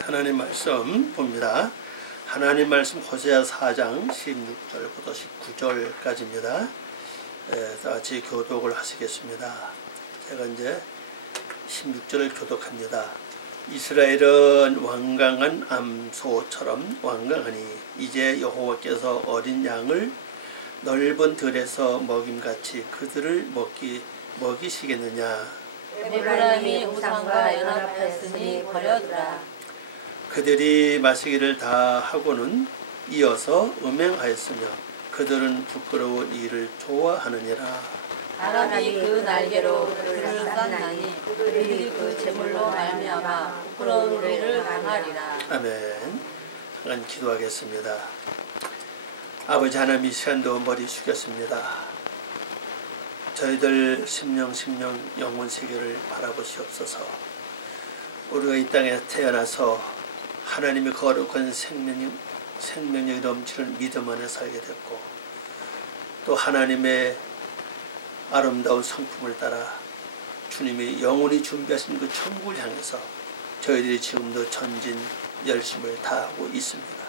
하나님 말씀 봅니다. 하나님 말씀 호세아 4장 16절부터 19절까지입니다. 다 같이 교독을 하시겠습니다. 제가 이제 16절을 교독합니다. 이스라엘은 완강한 암소처럼 완강하니 이제 여호와께서 어린 양을 넓은 들에서 먹임같이 그들을 먹이시겠느냐. 에브라임이 우상과 연합하였으니 버려두라. 그들이 마시기를 다 하고는 이어서 음행하였으며 그들은 부끄러운 일을 좋아하느니라. 아람이 그 날개로 그들을 쌌나니 그들이 그 제물로 말미암아 부끄러운 일을 당하리라. 아멘. 한번 기도하겠습니다. 아버지 하나님, 이 시간도 머리 숙였습니다. 저희들 심령 영혼 세계를 바라보시옵소서. 우리가 이 땅에 태어나서 하나님의 거룩한 생명력이 넘치는 믿음 안에 살게 됐고, 또 하나님의 아름다운 성품을 따라 주님이 영원히 준비하신 그 천국을 향해서 저희들이 지금도 전진 열심을 다하고 있습니다.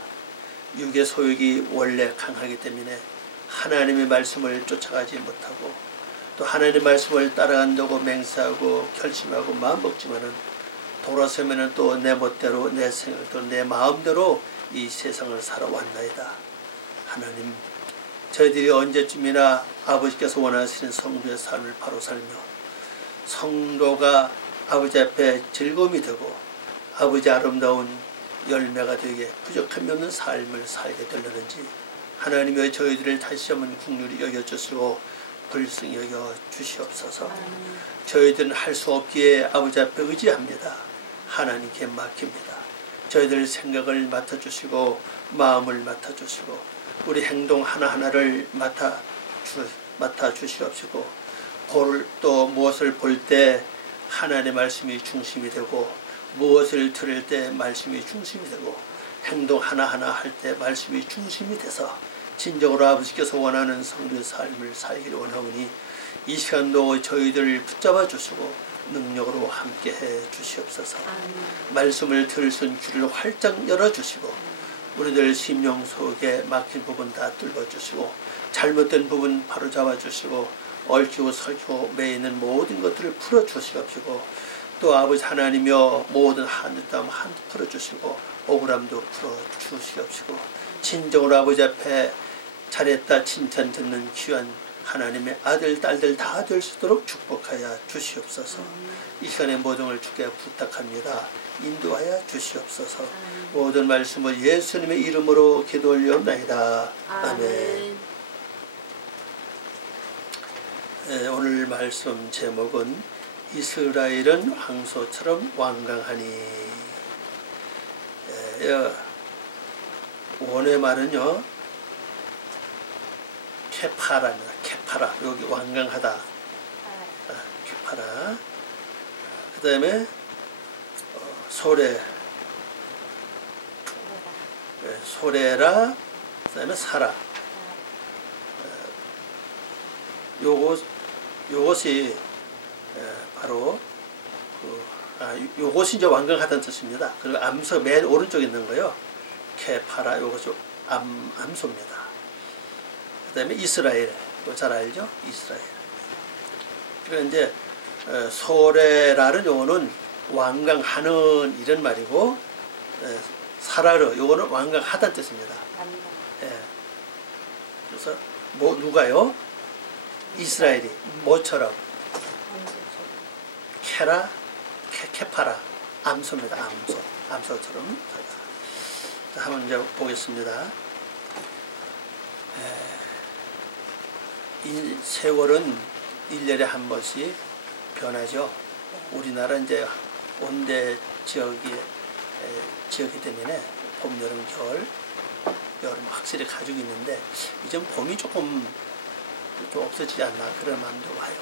육의 소욕이 원래 강하기 때문에 하나님의 말씀을 쫓아가지 못하고, 또 하나님의 말씀을 따라간다고 맹세하고 결심하고 마음먹지만은 돌아서면은 또 내 멋대로 내 생각대로 내 마음대로 이 세상을 살아왔나이다. 하나님, 저희들이 언제쯤이나 아버지께서 원하시는 성도의 삶을 바로 살며 성도가 아버지 앞에 즐거움이 되고 아버지 아름다운 열매가 되게 부족함이 없는 삶을 살게 되려는지 하나님의 저희들을 다시 한번 긍휼히 여겨주시고 불쌍히 여겨 주시옵소서. 저희들은 할 수 없기에 아버지 앞에 의지합니다. 하나님께 맡깁니다. 저희들 생각을 맡아주시고 마음을 맡아주시고 우리 행동 하나하나를 맡아주시옵시고 또 무엇을 볼 때 하나님의 말씀이 중심이 되고 무엇을 들을 때 말씀이 중심이 되고 행동 하나하나 할 때 말씀이 중심이 돼서 진정으로 아버지께서 원하는 성도의 삶을 살기를 원하오니 이 시간도 저희들을 붙잡아 주시고 능력으로 함께해 주시옵소서. 말씀을 들을 수 있는 귀를 활짝 열어주시고 우리들 심령 속에 막힌 부분 다 뚫어주시고 잘못된 부분 바로잡아 주시고 얽히고 설키고 매이는 모든 것들을 풀어주시옵시고 또 아버지 하나님이여 모든 한땀 풀어주시고 억울함도 풀어주시옵시고 진정으로 아버지 앞에 잘했다 칭찬 듣는 귀한 하나님의 아들 딸들 다 될 수 있도록 축복하여 주시옵소서. 이 시간의 모든 걸 주께 부탁합니다. 인도하여 주시옵소서. 모든 말씀을 예수님의 이름으로 기도 올려옵나이다. 아멘. 오늘 말씀 제목은 이스라엘은 황소처럼 완강하니. 원의 말은요 케파라입니다. 케파라. 여기 완강하다. 케파라. 그 다음에 소레. 소레라. 그 다음에 사라. 요것이 바로 요것이 이제 완강하다는 뜻입니다. 그리고 암소 맨 오른쪽에 있는 거요. 케파라. 요것이 암소입니다. 그 다음에 이스라엘. 이거 잘 알죠? 이스라엘. 그러니까 이제 소레라는 요거는 완강하는 이런 말이고 사라르 요거는 완강하다는 뜻입니다. 그래서 누가요? 이스라엘이 뭐처럼? 케파라. 암소입니다. 암소처럼. 자, 한번 이제 보겠습니다. 이 세월은 1년에 한 번씩 변하죠. 우리나라 이제 온대 지역이 때문에 봄, 여름, 겨울, 여름 확실히 가지고 있는데 이제 봄이 조금 없어지지 않나 그런 마음도 와요.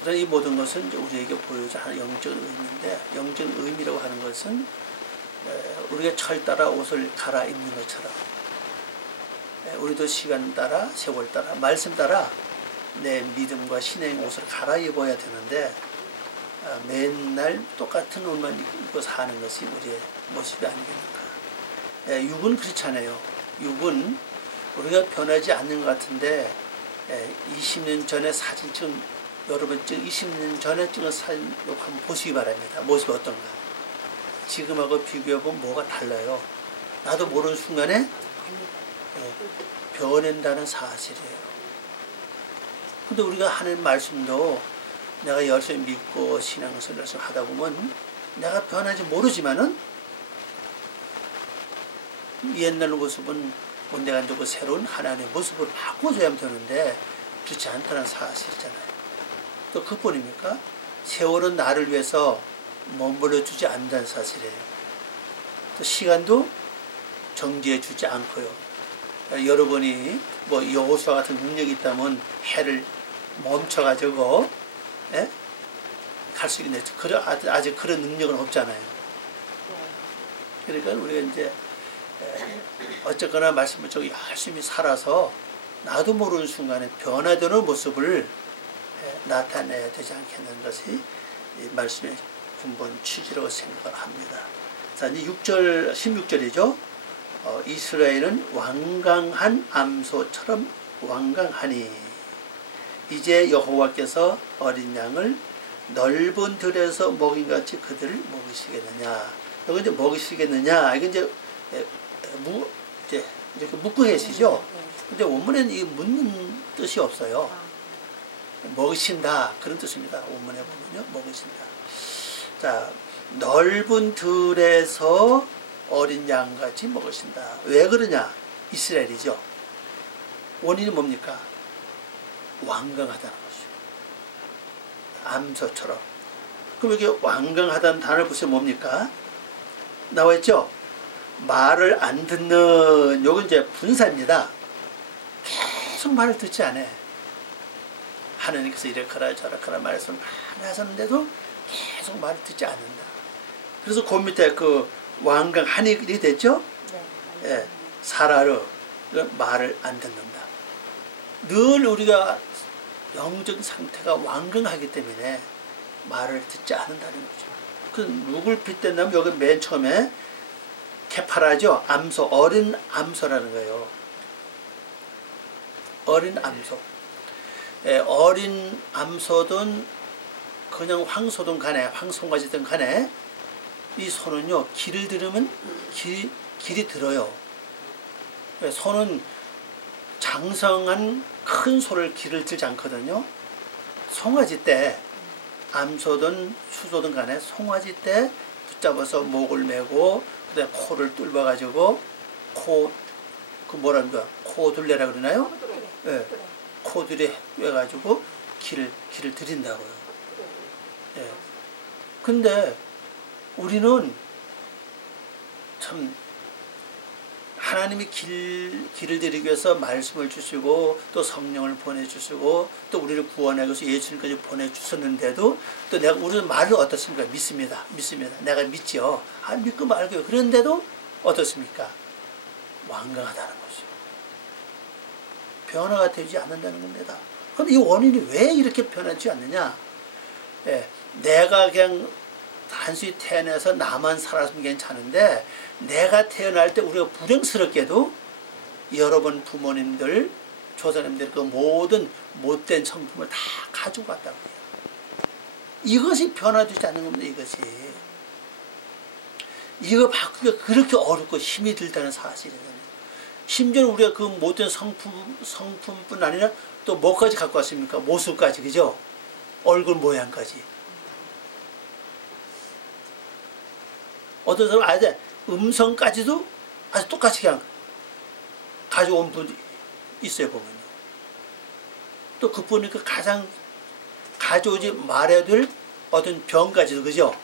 그래서 이 모든 것은 이제 우리에게 보여주는 영적 의미인데 영적 의미라고 하는 것은 우리가 철 따라 옷을 갈아입는 것처럼 우리도 시간 따라 세월 따라 말씀 따라 내 믿음과 신의 옷을 갈아입어야 되는데 맨날 똑같은 옷만 입고 사는 것이 우리의 모습이 아니겠는가. 육은 그렇잖아요. 육은 우리가 변하지 않는 것 같은데 20년 전에 사진 찍은 여러분 20년 전에 찍은 사진 한번 보시기 바랍니다. 모습이 어떤가. 지금하고 비교해보면 뭐가 달라요. 나도 모르는 순간에 변한다는 사실이에요. 근데 우리가 하는 말씀도 내가 열심히 믿고 신앙생활을 하다 보면 내가 변하지 모르지만은 옛날 모습은 내가 누구 새로운 하나님의 모습으로 바꿔줘야 되는데 그렇지 않다는 사실이잖아요. 또 그뿐입니까? 세월은 나를 위해서 머물러 주지 않는다는 사실이에요. 또 시간도 정지해 주지 않고요. 여러분이 뭐 여호수아 같은 능력이 있다면 해를 멈춰가지고 갈 수 있는데 아직 그런 능력은 없잖아요. 그러니까 우리가 이제 어쨌거나 말씀을 좀 열심히 살아서 나도 모르는 순간에 변화되는 모습을 나타내야 되지 않겠는 것이 이 말씀의 근본 취지라고 생각을 합니다. 자, 이제 16절이죠. 이스라엘은 완강한 암소처럼 완강하니 이제 여호와께서 어린 양을 넓은 들에서 먹인같이 그들을 먹이시겠느냐. 여기 이제 먹이시겠느냐. 이게 이제 이렇게 묻고 계시죠. 근데 원문에는 이 묻는 뜻이 없어요. 먹이신다. 그런 뜻입니다. 원문에 보면요. 먹이신다. 자, 넓은 들에서 어린 양같이 먹으신다. 왜 그러냐? 이스라엘이죠. 원인이 뭡니까? 완강하다는 것이죠. 암소처럼. 그럼 이게 완강하다는 단어를 보시면 뭡니까? 나와 있죠? 말을 안 듣는, 요건 이제 분사입니다. 계속 말을 듣지 않아. 하나님께서 이렇게라 저렇게라 말씀 많이 하셨는데도 계속 말을 듣지 않는다. 그래서 그 밑에 그 완강하니 이렇게 됐죠? 네. 사라르, 말을 안 듣는다. 늘 우리가 영적 상태가 완강하기 때문에 말을 듣지 않는다는 거죠. 그 누굴 빗댄다면 여기 맨 처음에 케파라죠. 암소, 어린 암소라는 거예요. 어린 암소. 어린 암소든 그냥 황소든 간에, 황송가지든 간에 이 소는요, 길을 들으면 길이 들어요. 소는 장성한 큰 소를 길을 들지 않거든요. 송아지 때, 암소든 수소든 간에 송아지 때 붙잡아서 목을 메고 그다음에 코를 뚫어가지고 그 뭐라는 거야? 코둘레라 그러나요? 예. 코둘레 빼가지고 길을 들인다고요. 예. 근데 우리는 참 하나님이 길을 들이기 위해서 말씀을 주시고 또 성령을 보내주시고 또 우리를 구원하기 위해서 예수님까지 보내주셨는데도 또 우리는 말을 어떻습니까? 믿습니다. 내가 믿죠. 믿고 말고요. 그런데도 어떻습니까? 완강하다는 거죠. 변화가 되지 않는다는 겁니다. 그런데 이 원인이 왜 이렇게 변하지 않느냐? 내가 그냥 단순히 태어나서 나만 살았으면 괜찮은데 내가 태어날 때 우리가 불행스럽게도 여러분 부모님들, 조상님들 그 모든 못된 성품을 다 가지고 갔다고 해요. 이것이 변화되지 않는 겁니다. 이거 바꾸기가 그렇게 어렵고 힘이 들다는 사실이잖아요. 심지어 우리가 그 못된 성품뿐 아니라 또 뭐까지 갖고 왔습니까? 모습까지, 그죠? 얼굴 모양까지. 어떤 사람은 아주 음성까지도 아주 똑같이 그냥 가져온 분이 있어요, 보면요. 또 그뿐이니까 가장 가져오지 말아야 될 어떤 병까지도, 그죠?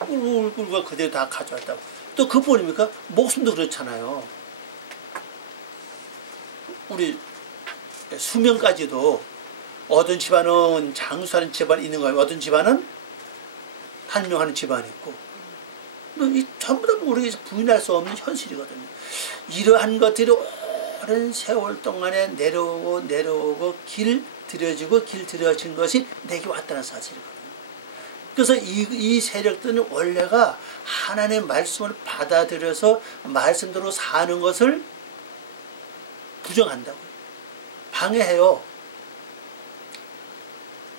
얼굴과 그대로 다 가져왔다고. 또 그뿐입니까? 목숨도 그렇잖아요. 우리 수명까지도 어떤 집안은 장수하는 집안이 있는 거예요. 어떤 집안은 탄명하는 집안이 있고. 이 전부 다 우리가 부인할 수 없는 현실이거든요. 이러한 것들이 오랜 세월 동안에 내려오고 길 길들여지고 길들여진 것이 내게 왔다는 사실이거든요. 그래서 이 세력들은 원래가 하나님의 말씀을 받아들여서 말씀대로 사는 것을 부정한다고요. 방해해요.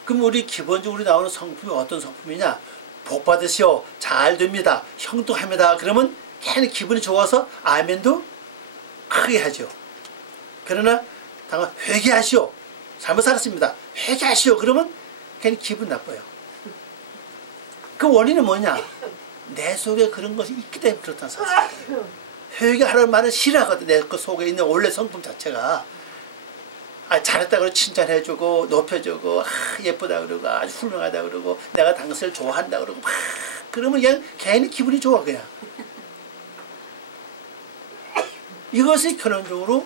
그럼 우리 기본적으로 나오는 성품이 어떤 성품이냐? 복 받으시오. 잘 됩니다. 형통합니다. 그러면 괜히 기분이 좋아서 아멘도 크게 하죠. 그러나 당연 회개하시오. 잘못 살았습니다. 회개하시오. 그러면 괜히 기분 나빠요. 그 원인은 뭐냐? 내 속에 그런 것이 있기 때문에 그렇다는 사실. 회개하라는 말은 싫어하거든. 내 그 속에 있는 원래 성품 자체가. 잘했다고 칭찬해주고 높여주고 예쁘다 그러고 아주 훌륭하다 그러고 내가 당신을 좋아한다 그러고 그러면 그냥 괜히 기분이 좋아 그냥. 이것이 근원적으로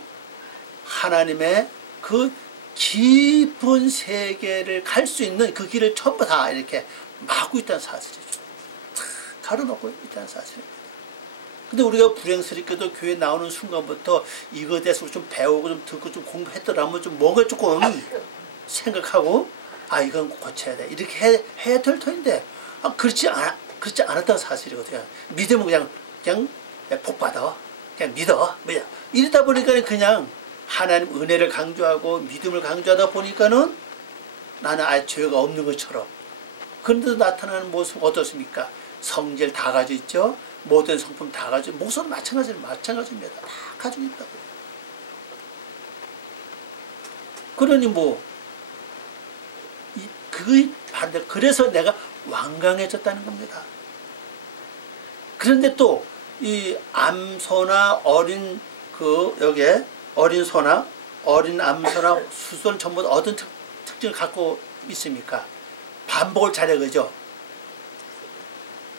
하나님의 그 깊은 세계를 갈 수 있는 그 길을 전부 다 이렇게 막고 있다는 사실이죠. 가로막고 있다는 사실입니다. 근데 우리가 불행스럽게도 교회 나오는 순간부터 이거에 대해서 좀 배우고 좀 듣고 좀 공부했더라면 좀 뭔가 조금 생각하고 이건 고쳐야 돼 이렇게 해야 될 터인데 그렇지 않았다는 사실이거든요. 믿으면 그냥 복 받아 그냥 믿어 이러다 보니까 그냥 하나님 은혜를 강조하고 믿음을 강조하다 보니까는 나는 아예 죄가 없는 것처럼 그런데도 나타나는 모습은 어떻습니까? 성질 다 가지고 있죠. 모든 성품 다 가지고 목소리 마찬가지입니다. 다 가지고 있다고요. 그러니 그래서 내가 완강해졌다는 겁니다. 그런데 또 이 암소나 어린 여기에 어린 소나 어린 암소나 수소는 전부 다 어떤 특징을 갖고 있습니까? 반복을 잘해 그죠?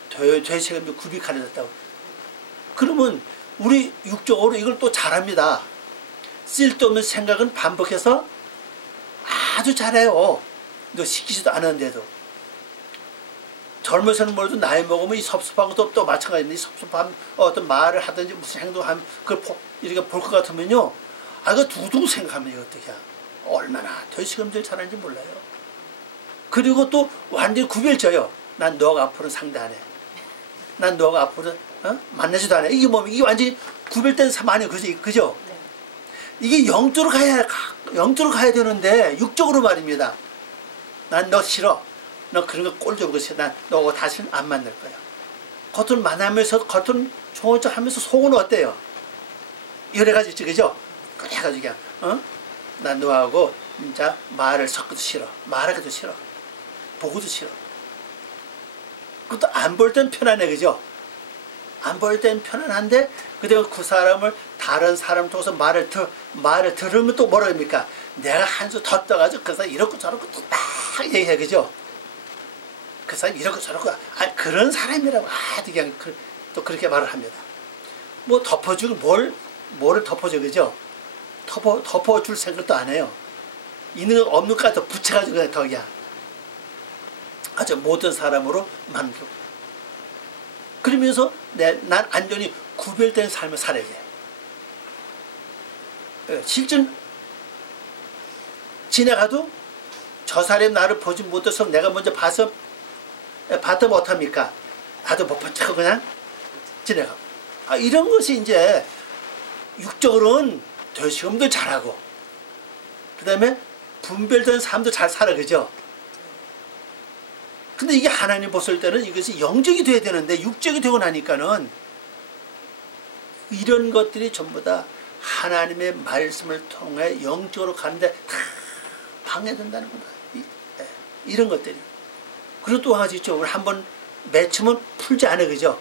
돼지가 굽이가려졌다고. 그러면 우리 육적으로 이걸 또 잘합니다. 쓸데없는 생각은 반복해서 아주 잘해요. 너 시키지도 않았는데도. 젊어서는 뭐라도 나이 먹으면 이 섭섭한 것도 또 마찬가지입니다. 이 섭섭한 어떤 말을 하든지 무슨 행동을 하면 그걸 이렇게 볼 것 같으면요. 이거 두둥 생각하면 이거 어떻게 얼마나 돼지검질 잘하는지 몰라요. 그리고 또 완전히 구별져요. 난 너가 앞으로 상대 안 해. 난 너가 앞으로 만나지도 않아. 이게 이게 완전히 구별된 삶 아니에요. 그죠? 네. 이게 영적으로 가야 되는데 육적으로 말입니다. 난 너 싫어. 너 그런 거 꼴 좀 보세요. 난 너하고 다시는 안 만날 거야. 겉은 만나면서 겉은 좋은 척 하면서 속은 어때요? 이래가지고 있지 그죠? 그래가지고 그냥 난 너하고 진짜 말을 섞어도 싫어. 말하기도 싫어. 보고도 싫어. 그것도 안 볼 땐 편안해 그죠? 안 볼 땐 편안한데 그다음에 그 사람을 다른 사람 통해서 말을 들으면 또 뭐라 합니까? 내가 한 수 더 떠가지고 그 사람 이렇고 저렇고 또 딱 얘기해 그죠? 그 사람 이렇고 저렇고 그런 사람이라고 그냥 또 그렇게 말을 합니다. 뭐 덮어주고 뭐를 덮어줘 그죠? 덮어줄 생각도 안 해요. 있는 거 없는 것까지 더 붙여가지고 그냥 더 그냥 아주 모든 사람으로 만들고 그러면서 난 완전히 구별된 삶을 살아야 돼. 실전 지나가도 저 사람이 나를 보지 못해서 내가 먼저 봐도 못합니까? 나도 못 본 척하고 그냥 지나가고 이런 것이 이제 육적으로는 되시험도 잘하고 그 다음에 분별된 삶도 잘 살아 그죠? 근데 이게 하나님 보실 때는 이것이 영적이 돼야 되는데 육적이 되고 나니까는 이런 것들이 전부 다 하나님의 말씀을 통해 영적으로 가는데 다 방해된다는 겁니다. 이런 것들이. 그리고 또 한 가지 있죠. 우리 한번 맺히면 풀지 않아 그죠?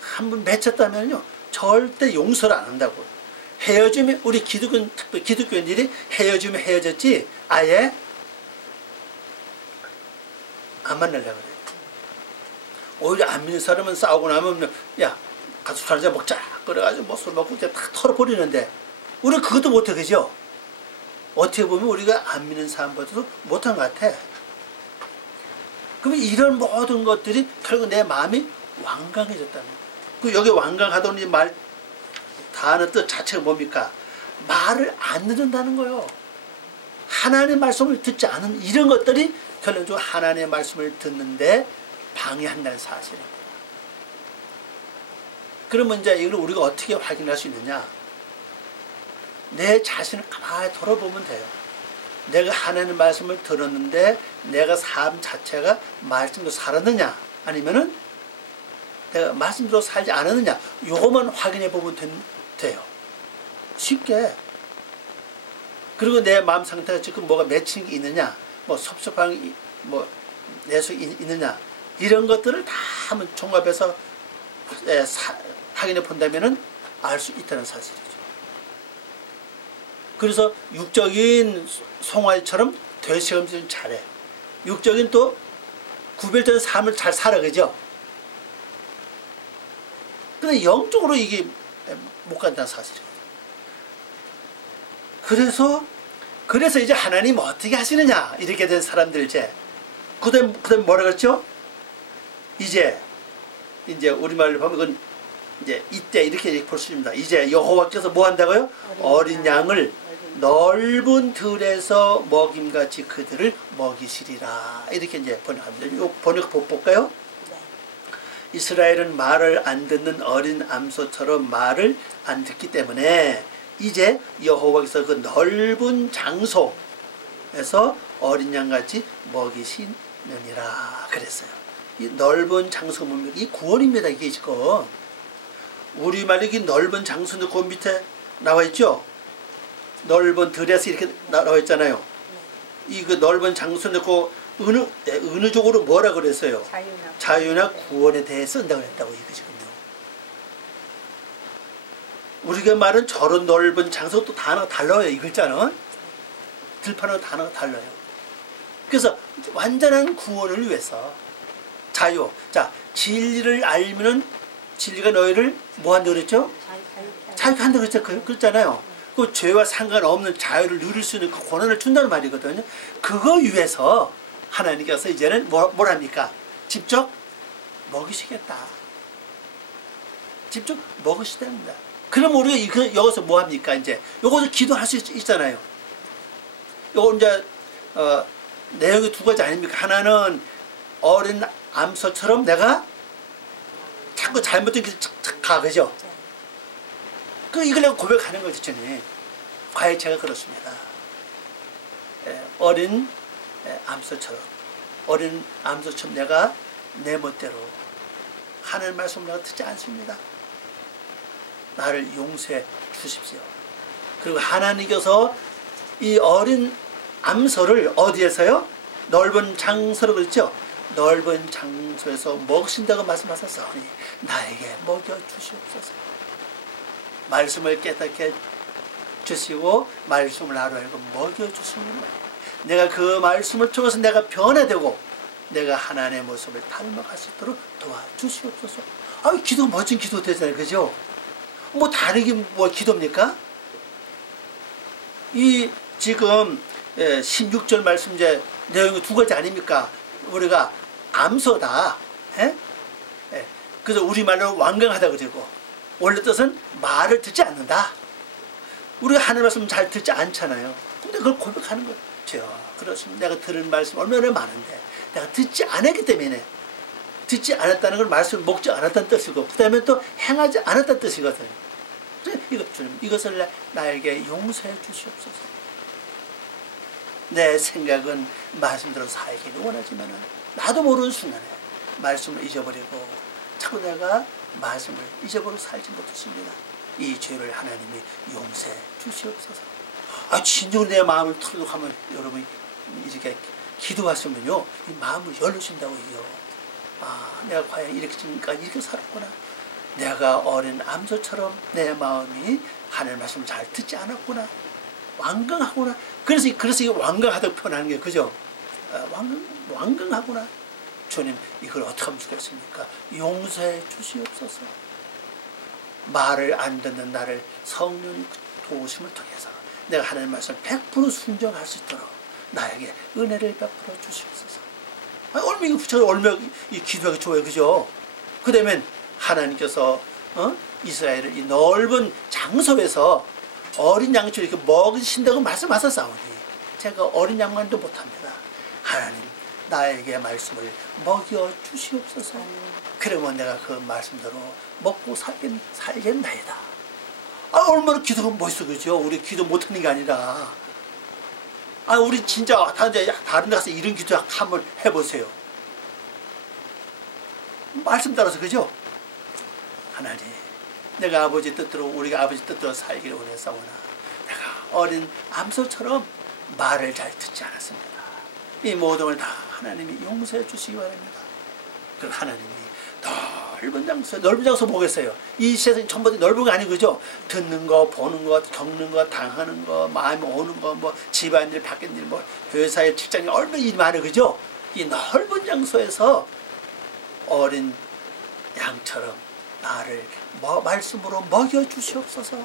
한번 맺혔다면요 절대 용서를 안 한다고. 헤어지면 우리 기독교인들이 헤어지면 헤어졌지 아예 안 만나려고 그래요. 오히려 안 믿는 사람은 싸우고 나면 야 가서 술 한잔 먹자 그래가지고 뭐 술 먹고 이제 다 털어버리는데 우리는 그것도 못해 그죠? 어떻게 보면 우리가 안 믿는 사람보다도 못한 것 같아. 그러면 이런 모든 것들이 결국 내 마음이 완강해졌다는 거예요. 여기 완강하다는 말 단어 뜻 자체가 뭡니까? 말을 안 듣는다는 거예요. 하나님의 말씀을 듣지 않은 이런 것들이 결론적으로 하나님의 말씀을 듣는데 방해한다는 사실입니다. 그러면 이제 이걸 우리가 어떻게 확인할 수 있느냐? 내 자신을 가만히 돌아보면 돼요. 내가 하나님의 말씀을 들었는데 내가 삶 자체가 말씀대로 살았느냐, 아니면은 내가 말씀대로 살지 않았느냐, 요것만 확인해 보면 돼요. 쉽게. 그리고 내 마음 상태가 지금 뭐가 맺힌 게 있느냐, 뭐 섭섭한 뭐 내수 있느냐, 이런 것들을 다 한번 종합해서 확인해 본다면은 알 수 있다는 사실이죠. 그래서 육적인 송아지처럼 되시험을 잘해. 육적인 또 구별된 삶을 잘 살아, 그죠? 근데 영적으로 이게 못 간다는 사실이에요. 그래서 이제 하나님 어떻게 하시느냐, 이렇게 된 사람들 이제 그다음 뭐라 그랬죠? 이제 우리말로 보면 그건 이제 이때 이렇게 볼 수 있습니다. 이제 여호와께서 뭐 한다고요? 어린 양을 넓은 들에서 먹임같이 그들을 먹이시리라. 이렇게 이제 번역합니다. 이 번역 볼까요? 네. 이스라엘은 말을 안 듣는 어린 암소처럼 말을 안 듣기 때문에 이제 여호와께서 그 넓은 장소에서 어린 양같이 먹이시느니라 그랬어요. 이 넓은 장소가 뭡니까? 이 구원입니다. 이게 지금 우리말로 이 넓은 장소인데 그 밑에 나와 있죠. 넓은 들에서 이렇게 나와 있잖아요. 이 그 넓은 장소인데 그 어느 쪽으로 뭐라 그랬어요? 자유나 구원에 대해 쓴다고 했다고 이거 지금요. 우리가 말은 저런 넓은 장소 또 단어가 달라요. 이 글자는 들판하고 단어가 달라요. 그래서 완전한 구원을 위해서 자유. 자, 진리를 알면은 진리가 너희를 뭐 한다고 그랬죠? 자유케 한다고 그랬잖아요. 그 죄와 상관없는 자유를 누릴 수 있는 그 권한을 준다는 말이거든요. 그거 위해서 하나님께서 이제는 뭐랍니까? 직접 먹이시겠다. 직접 먹으시답니다. 그럼 우리가 여기서 뭐 합니까? 이제 요것을 기도할 수 있잖아요. 요거 이제 내용이 두 가지 아닙니까? 하나는 어린 암소처럼 내가 자꾸 잘못된 길을 가, 그죠? 이걸 내가 고백하는 거죠, 저는. 과연 제가 그렇습니다. 어린 암소처럼 내가 내 멋대로 하나님 말씀 내가 듣지 않습니다. 나를 용서해 주십시오. 그리고 하나님께서 이 어린 암소를 어디에서요? 넓은 장소로 그랬죠? 넓은 장소에서 먹으신다고 말씀하셨사오니 나에게 먹여주시옵소서. 말씀을 깨닫게 주시고 말씀을 알아알고 먹여주시는 거예요. 내가 그 말씀을 통해서 내가 변화되고 내가 하나님의 모습을 닮아갈 수 있도록 도와주시옵소서. 기도 멋진 기도 되잖아요. 그죠? 뭐 다르게 뭐 기도입니까? 이 지금 16절 말씀 이제 내용이 두 가지 아닙니까? 우리가 암소다. 그래서 우리말로 완강하다 그러고 원래 뜻은 말을 듣지 않는다. 우리가 하나님 말씀 잘 듣지 않잖아요. 근데 그걸 고백하는 거죠. 그렇습니다. 내가 들은 말씀 얼마나 많은데 내가 듣지 않았기 때문에 듣지 않았다는 걸 말씀을 먹지 않았다는 뜻이고 그 다음에 또 행하지 않았다는 뜻이거든요. 주님 이것을 나에게 용서해 주시옵소서. 내 생각은 말씀대로 살기를 원하지만 나도 모르는 순간에 말씀을 잊어버리고 자꾸 내가 말씀을 잊어버리고 살지 못했습니다. 이 죄를 하나님이 용서해 주시옵소서. 진정으로 내 마음을 털도록 하면 여러분이 이렇게 기도하시면요 이 마음을 열르신다고요. 내가 과연 이렇게 지금까지 이렇게 살았구나. 내가 어린 암소처럼 내 마음이 하나님 말씀을 잘 듣지 않았구나. 완강하구나. 그래서 이 완강하다고 표현하는 게 그죠? 완강하구나. 주님 이걸 어떻게 하면 좋겠습니까? 용서해 주시옵소서. 말을 안 듣는 나를 성령의 도우심을 통해서 내가 하나님 말씀을 100% 순종할 수 있도록 나에게 은혜를 베풀어 주시옵소서. 얼마나 이거 붙여서 얼마나 이 기도하기 좋아요. 그죠? 그 다음에 하나님께서 이스라엘을 이 넓은 장소에서 어린 양처럼 이렇게 먹이신다고 말씀하셨사오니 제가 어린 양만도 못합니다. 하나님 나에게 말씀을 먹여 주시옵소서. 그러면 내가 그 말씀대로 먹고 살겠나이다. 얼마나 기도가 멋있어, 그죠? 우리 기도 못하는 게 아니라 우리 진짜 다른 데 가서 이런 기도 한번 해보세요. 말씀 따라서, 그죠? 하나님 내가 아버지 뜻대로 우리가 아버지 뜻대로 살기를 원했사오나 내가 어린 암소처럼 말을 잘 듣지 않았습니다. 이 모든 걸 다 하나님이 용서해 주시기 바랍니다. 그 하나님이 넓은 장소 보겠어요. 이 세상이 전부 다 넓은 거 아니고, 그죠? 듣는 거, 보는 거, 겪는 거, 당하는 거, 마음이 오는 거, 뭐 집안일, 밖일, 뭐 회사에, 직장에 얼마나 일이 많아요, 그죠? 이 넓은 장소에서 어린 양처럼 나를 말씀으로 먹여 주시옵소서.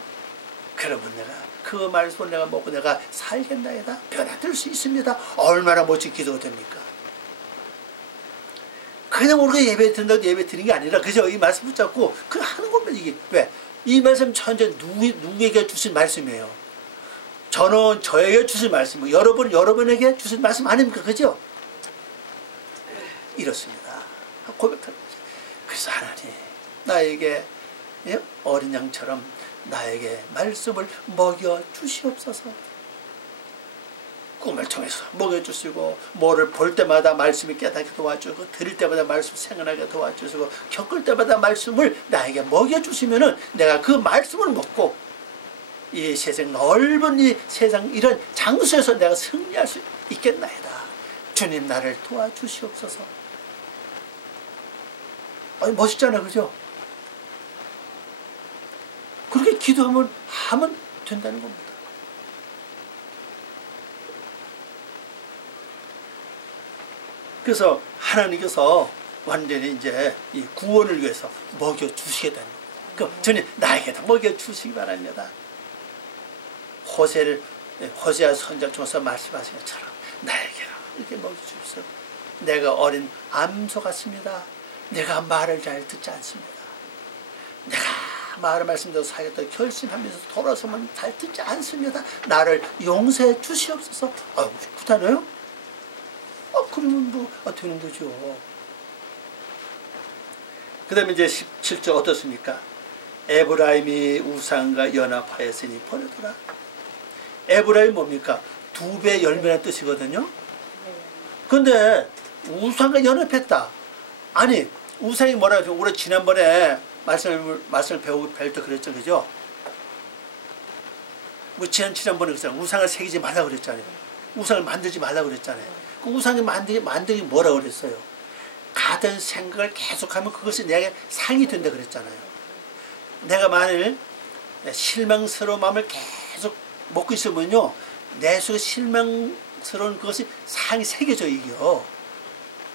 그러면 내가 그 말씀을 내가 먹고 내가 살겠나이다. 변화될 수 있습니다. 얼마나 멋진 기도가 됩니까? 그냥 우리가 예배 드린다고 예배 드리는 게 아니라, 그죠? 이 말씀 붙잡고 그 하는 겁니다. 이게 왜? 이 말씀 전체 누구에게 주신 말씀이에요? 저는 저에게 주신 말씀이고 여러분에게 주신 말씀 아닙니까? 그죠? 이렇습니다. 고백하는 거죠. 그래서 하나님 나에게 어린 양처럼 나에게 말씀을 먹여 주시옵소서. 꿈을 통해서 먹여 주시고, 뭐를 볼 때마다 말씀이 깨닫게 도와주고, 들을 때마다 말씀 생각나게 도와주시고, 겪을 때마다 말씀을 나에게 먹여 주시면은 내가 그 말씀을 먹고 이 세상 넓은 이 세상 이런 장소에서 내가 승리할 수 있겠나이다. 주님 나를 도와주시옵소서. 멋있잖아요, 그죠? 그렇게 기도하면 된다는 겁니다. 그래서 하나님께서 완전히 이제 이 구원을 위해서 먹여 주시겠다는 겁니다. 주님 나에게도 먹여 주시기 바랍니다. 호세아 선지자께서 말씀하신 것처럼 나에게도 이렇게 먹여 주십시오. 내가 어린 암소 같습니다. 내가 말을 잘 듣지 않습니다. 내가 말을 말씀대로 살겠다고 결심하면서 돌아서면 잘 듣지 않습니다. 나를 용서해 주시옵소서. 그렇다네요? 그러면 되는 거죠. 그 다음에 이제 17절 어떻습니까? 에브라임이 우상과 연합하였으니 버려두라. 에브라임 뭡니까? 2배 열매라는 뜻이거든요. 근데 우상과 연합했다. 아니 우상이 뭐라고 우리 지난번에 말씀을 배울 때 그랬죠, 그죠? 뭐 지난번에 그랬잖아요. 우상을 새기지 말라고 그랬잖아요. 우상을 만들지 말라고 그랬잖아요. 그 우상을 만들기 뭐라고 그랬어요? 가던 생각을 계속하면 그것이 내게 상이 된다 그랬잖아요. 내가 만일 실망스러운 마음을 계속 먹고 있으면요, 내 속에 실망스러운 그것이 상이 새겨져 이겨.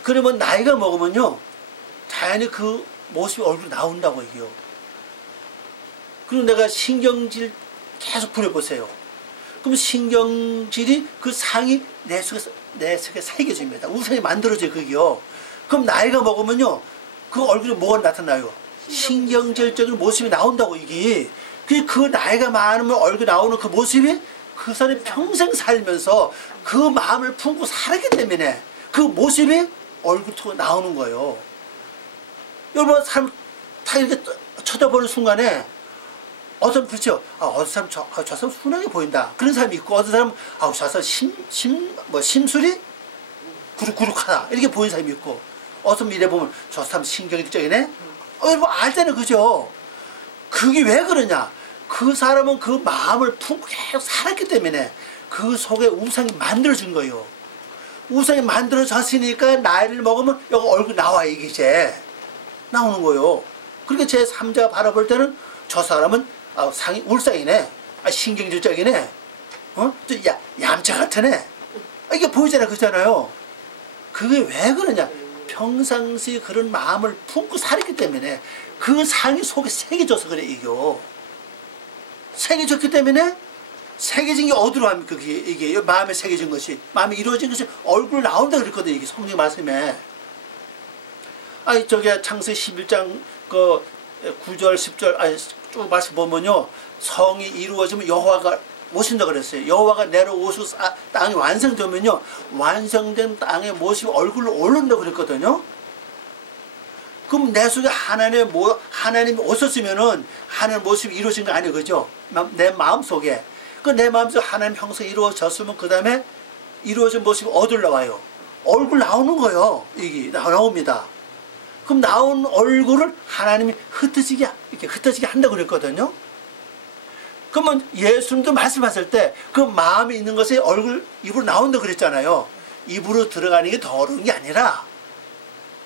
그러면 나이가 먹으면요, 자연히 그 모습이 얼굴에 나온다고 이겨. 그리고 내가 신경질 계속 부려보세요. 그럼 신경질이 그 상이 내 속에 새겨집니다. 우상이 만들어져요, 그게요. 그럼 나이가 먹으면요, 그 얼굴에 뭐가 나타나요? 신경질적인 모습이 나온다고, 이게. 그 나이가 많으면 얼굴에 나오는 그 모습이 그 사람이 평생 살면서 그 마음을 품고 살았기 때문에 그 모습이 얼굴 통해 나오는 거예요. 여러분, 사람 다 이렇게 쳐다보는 순간에 어떤 사람 그렇죠. 어떤 사람 저 사람 순하게 보인다. 그런 사람이 있고, 어떤 사람은 저 사람 심술이 구룩구룩하다. 이렇게 보이는 사람이 있고, 어떤 사람 이래 보면 저 사람 신경질적이네. 여러분 알잖아요, 그죠? 그게 왜 그러냐? 그 사람은 그 마음을 품고 계속 살았기 때문에 그 속에 우상이 만들어진 거예요. 우상이 만들어졌으니까 나이를 먹으면 여기 얼굴 나와, 이게 이제 나오는 거예요. 그러니까 제 3자가 바라볼 때는 저 사람은 상이 울상이네, 신경질적이네, 얌체 같으네, 이게 보이잖아요, 그렇잖아요. 그게 왜 그러냐? 평상시 그런 마음을 품고 살았기 때문에 그 상이 속에 새겨져서 그래, 이거. 새겨졌기 때문에, 새겨진 게 어디로 합니까? 이게 마음에 새겨진 것이, 마음에 이루어진 것이 얼굴 나온다 그랬거든요, 이게 성경 말씀에. 저기 창세기 11장 그 9절 10절 쭉 말씀 보면요, 성이 이루어지면 여호와가 오신다 그랬어요. 여호와가 내려오셔서 땅이 완성되면요, 완성된 땅의 모습이 얼굴로 오른다 그랬거든요. 그럼 내 속에 하나님이 오셨으면은 하나님 모습이 이루어진 거 아니에요, 그죠? 내 마음 속에. 그 내 마음 속에 하나님 형성이 이루어졌으면 그 다음에 이루어진 모습이 어디로 나와요? 얼굴 나오는 거예요. 이게 나옵니다. 그럼 나온 얼굴을 하나님이 이렇게 흩어지게 한다고 그랬거든요. 그러면 예수님도 말씀하실 때 그 마음에 있는 것이 입으로 나온다고 그랬잖아요. 입으로 들어가는 게 더러운 게 아니라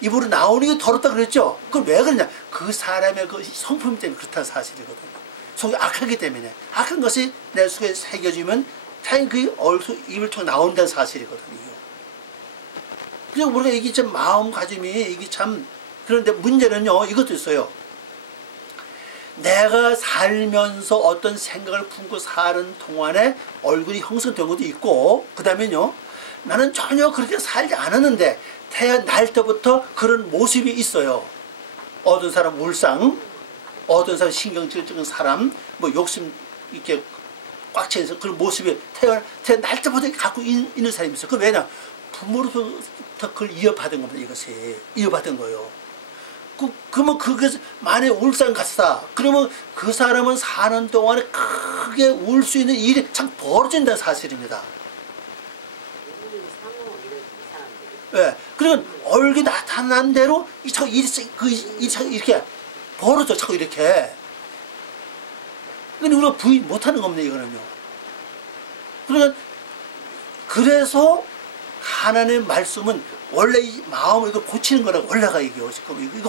입으로 나오는 게 더럽다 그랬죠. 그걸 왜 그러냐? 그 사람의 그 성품 때문에 그렇다는 사실이거든요. 속이 악하기 때문에. 악한 것이 내 속에 새겨지면 당연히 그 입을 통해 나온다는 사실이거든요. 그래서 우리가 이게 참 마음가짐이 이게 참, 그런데 문제는요, 이것도 있어요. 내가 살면서 어떤 생각을 품고 사는 동안에 얼굴이 형성된 것도 있고, 그 다음에요, 나는 전혀 그렇게 살지 않았는데 태어날 때부터 그런 모습이 있어요. 어떤 사람 울상, 어떤 사람 신경질적인 사람, 뭐 욕심 이렇게 꽉 차서 그런 모습이 태어날 때부터 갖고 있는 사람이 있어요. 그 왜냐? 부모로부터 그걸 이어받은 겁니다. 이것이 이어받은 거예요. 그러면 그게 만약에 울산 갔다 그러면 그 사람은 사는 동안에 크게 울 수 있는 일이 참 벌어진다는 사실입니다. 예. 그러면 얼굴이 나타난 대로 이렇게 벌어져, 자꾸 이렇게. 근데 우리가 부인 못하는 겁니다, 이거는요. 그러니까 그래서 하나님의 말씀은 원래 이 마음을 이거 고치는 거라고, 원래가 이거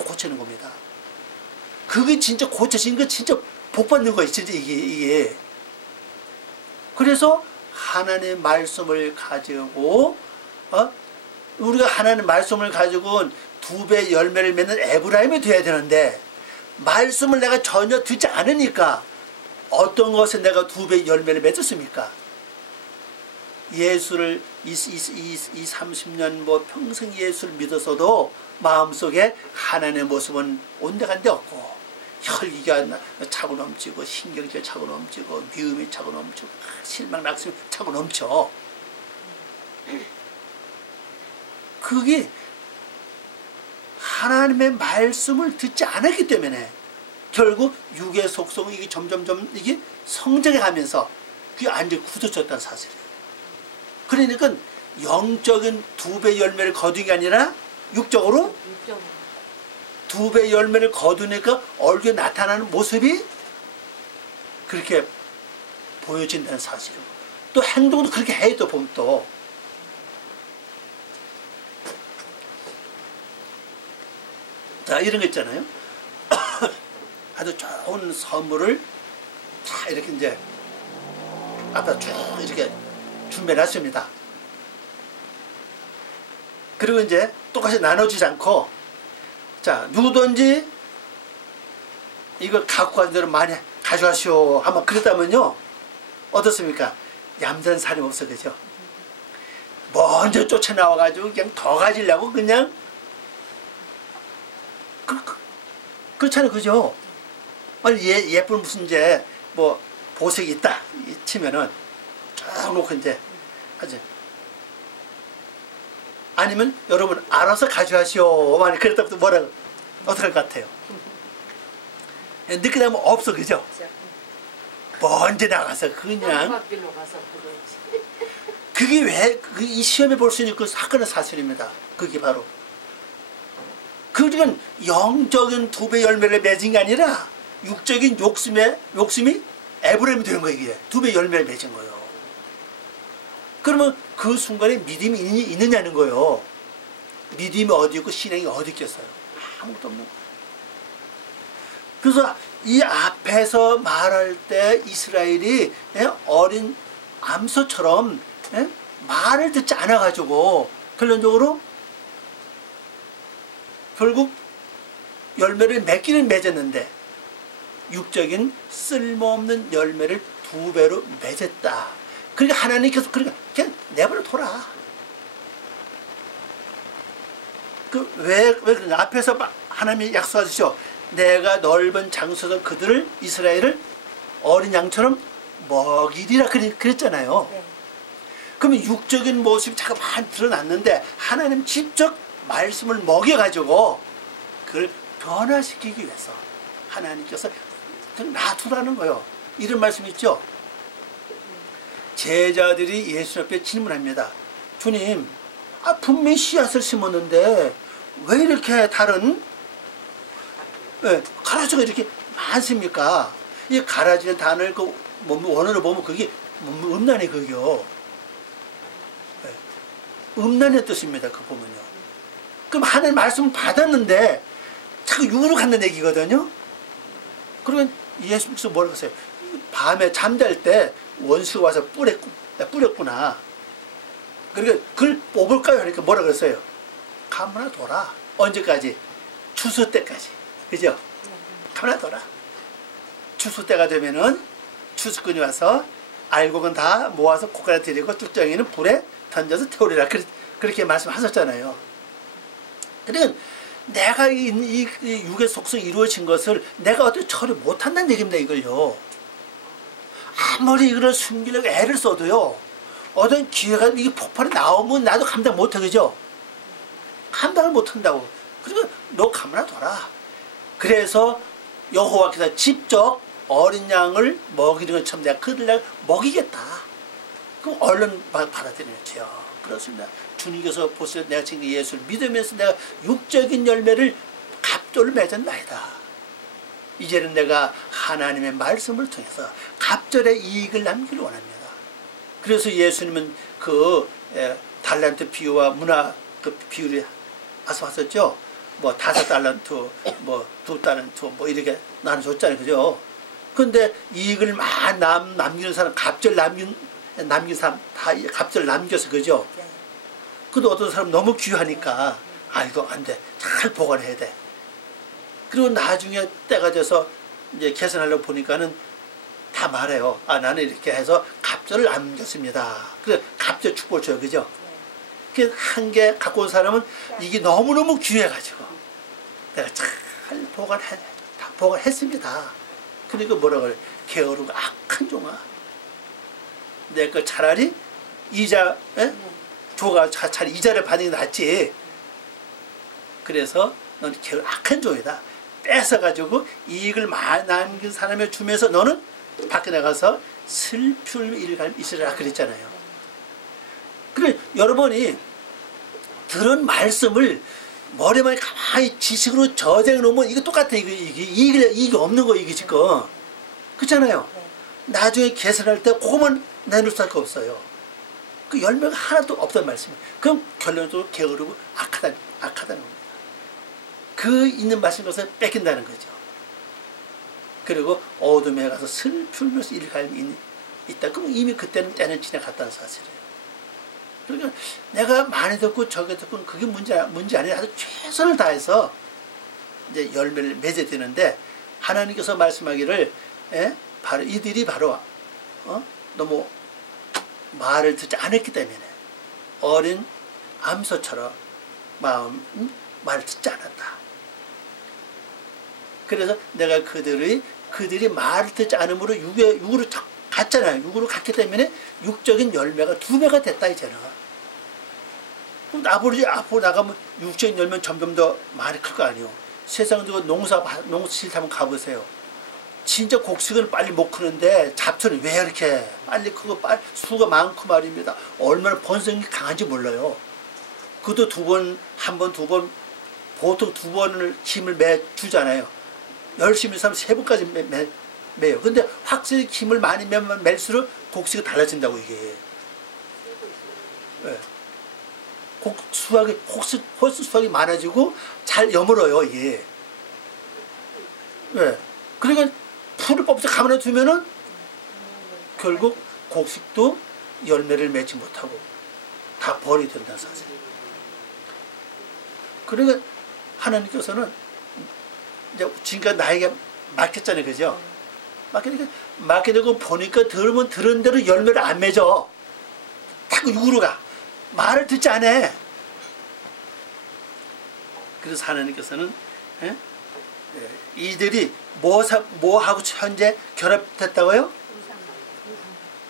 고치는 겁니다. 그게 진짜 고쳐진 거 진짜 복 받는 거예요, 진짜 이게. 그래서 하나님의 말씀을 가지고, 우리가 하나님의 말씀을 가지고 2배 열매를 맺는 에브라임이 돼야 되는데, 말씀을 내가 전혀 듣지 않으니까 어떤 것에 내가 2배 열매를 맺었습니까? 예수를 이 30년 뭐 평생 예수를 믿어서도 마음속에 하나님의 모습은 온데간데 없고, 혈기가 차고 넘치고, 신경질 차고 넘치고, 미움이 차고 넘치고, 실망 낙심이 차고 넘쳐. 그게 하나님의 말씀을 듣지 않았기 때문에 결국 육의 속성은 이게 점점점 이게 성장해 가면서 그게 완전히 굳어졌다는 사실이에요. 그러니까 영적인 2배 열매를 거둔 게 아니라 육적으로 2배 열매를 거두니까 얼굴에 나타나는 모습이 그렇게 보여진다는 사실이고, 또 행동도 그렇게 해. 또 보면 또 자, 이런 거 있잖아요. 아주 좋은 선물을 다 이렇게 이제 앞에 쭉 이렇게 준비해 놨습니다. 그리고 이제 똑같이 나눠주지 않고, 자, 누구든지 이걸 갖고 가는 대로 많이 가져가시오 한번 그랬다면요, 어떻습니까? 얌전한 사람이 없어, 그죠? 먼저 쫓아나와가지고 그냥 더 가지려고 그냥 그렇잖아요, 그죠? 아니, 예쁜 무슨 이제 뭐 보석이 있다 치면은 쭉 놓고 이제 하지. 아니면 여러분 알아서 가져가시오 만약 그랬다부터 뭐라고 어떻게 할 것 같아요? 늦게 되면 없어, 그죠? 먼저 나가서 그냥 그게 왜 이 시험에 볼 수 있는 그 사건의 사실입니다. 그게 바로 그러니까 영적인 2배 열매를 맺은 게 아니라 육적인 욕심이 에브라임이 되는 거예요. 이게 2배 열매를 맺은 거예요. 그러면 그 순간에 믿음이 있느냐는 거예요. 믿음이 어디 있고 신앙이 어디 있겠어요? 아무것도 없는 거예요. 그래서 이 앞에서 말할 때 이스라엘이 어린 암소처럼 말을 듣지 않아가지고 결론적으로 결국 열매를 맺기는 맺었는데 육적인 쓸모없는 열매를 2배로 맺었다. 그러니까 하나님께서 그냥 내버려 둬라. 왜 그러냐? 앞에서 하나님이 약속하시죠. 내가 넓은 장소에서 이스라엘을 어린 양처럼 먹이리라 그랬잖아요. 네. 그러면 육적인 모습이 자꾸 많이 드러났는데 하나님 직접 말씀을 먹여가지고 그걸 변화시키기 위해서 하나님께서 놔두라는 거예요. 이런 말씀 있죠. 제자들이 예수 앞에 질문합니다. 주님, 분명히 씨앗을 심었는데 왜 이렇게 다른 가라지가 이렇게 많습니까? 이 가라지는 단어를 그 원어로 보면 그게 음란의 그게요. 음란의 뜻입니다. 그 보면요. 그럼 하나님 말씀을 받았는데 자꾸 육으로 간다는 얘기거든요. 그러면 예수님께서 뭐라고 하세요? 밤에 잠잘 때 원수가 와서 뿌렸구나. 그러니까 그걸 뽑을까요? 그러니까 뭐라 그랬어요? 가만히 둬라. 언제까지? 추수 때까지. 그죠? 가만히 둬라. 추수 때가 되면은 추수꾼이 와서 알곡은 다 모아서 고가에 들이고 쭉정이는 불에 던져서 태우리라. 그렇게 말씀하셨잖아요. 그러니까 내가 이 육의 속성이 이루어진 것을 내가 어떻게 처리 못한다는 얘기입니다. 이걸요. 아무리 이걸 숨기려고 애를 써도요. 어떤 기회가 이게 폭발이 나오면 나도 감당 못해. 그죠? 감당을 못한다고. 그러니까 너 가만히 둬라. 그래서 여호와께서 직접 어린 양을 먹이는 것처럼 내가 그들을 먹이겠다. 그럼 얼른 받아들이죠. 그렇습니다. 주님께서 보세요. 내가 지금 예수를 믿으면서 내가 육적인 열매를 갑절을 맺었나이다. 이제는 내가 하나님의 말씀을 통해서 갑절의 이익을 남기를 원합니다. 그래서 예수님은 그 달란트 비유와 문화 그 비유를 하셨죠. 뭐 5달란트, 뭐 2달란트, 뭐 이렇게 나눠줬잖아요. 그죠? 근데 이익을 많이 남기는 사람, 갑절 남긴 사람 다 갑절 남겨서 그죠? 근데 어떤 사람 너무 귀하니까 이거 안 돼. 잘 보관해야 돼. 그리고 나중에 때가 돼서 이제 계산하려고 보니까는 다 말해요. 나는 이렇게 해서 갑절을 남겼습니다. 그래서 갑절 축복을 줘요. 그죠? 그 한 개 갖고 온 사람은 이게 너무너무 귀해가지고 내가 잘 보관했습니다. 그러니까 뭐라 그래? 게으르고 악한 종아. 내 거 차라리 이자, 조가 차라리 이자를 받는 게 낫지. 그래서 너는 악한 종이다. 뺏어가지고 이익을 많이 남긴 사람에 주면서 너는 밖에 나가서 슬플 일을 있으라 그랬잖아요. 그래 여러분이 들은 말씀을 머리만 가만히 지식으로 저장해 놓으면 이거 똑같아. 이익이 없는 거 이게 지금. 그렇잖아요. 나중에 계산할 때 그것만 내놓을 수밖에 없어요. 그 열매가 하나도 없다는 말씀이에요. 그럼 결론적으로 게으르고 악하다는 겁니다. 그 있는 말씀에서 뺏긴다는 거죠. 그리고 어둠에 가서 슬프면서 일을 갈미 있다. 그럼 이미 그때는 때는 지나갔다는 사실이에요. 그러니까 내가 많이 듣고 적게 듣고 그게 문제 아니라 아주 최선을 다해서 이제 열매를 맺어야 되는데 하나님께서 말씀하기를 바로 이들이 바로 너무 말을 듣지 않았기 때문에 어린 암소처럼 말을 듣지 않았다. 그래서 내가 그들이 말을 듣지 않음으로 육으로 갔잖아요. 육으로 갔기 때문에 육적인 열매가 2배가 됐다 이제는. 그럼 앞으로 나가면 육적인 열매는 점점 더 많이 클 거 아니에요. 세상도 농사실 한번 가보세요. 진짜 곡식을 빨리 못 크는데 잡초는 왜 이렇게 빨리 크고 수가 많고 말입니다. 얼마나 번성이 강한지 몰라요. 그것도 한 번, 두 번, 보통 2번을 힘을 주잖아요. 열심히 하면 3번까지 매요. 근데 확실히 힘을 많이 맬수록 곡식이 달라진다고 이게. 훨씬 수확이 많아지고 잘 여물어요 이게. 그러니까 풀을 뽑지 가만히 두면은 결국 곡식도 열매를 맺지 못하고 다 벌이 된다는 사실. 그러니까 하나님께서는 이제 지금까지 나에게 맡겼잖아요. 그죠? 맡겨두고 보니까 들은 대로 열매를 안 맺어. 자꾸 육으로 가. 말을 듣지 않아. 그래서 하나님께서는 이들이 뭐하고 현재 결합됐다고요?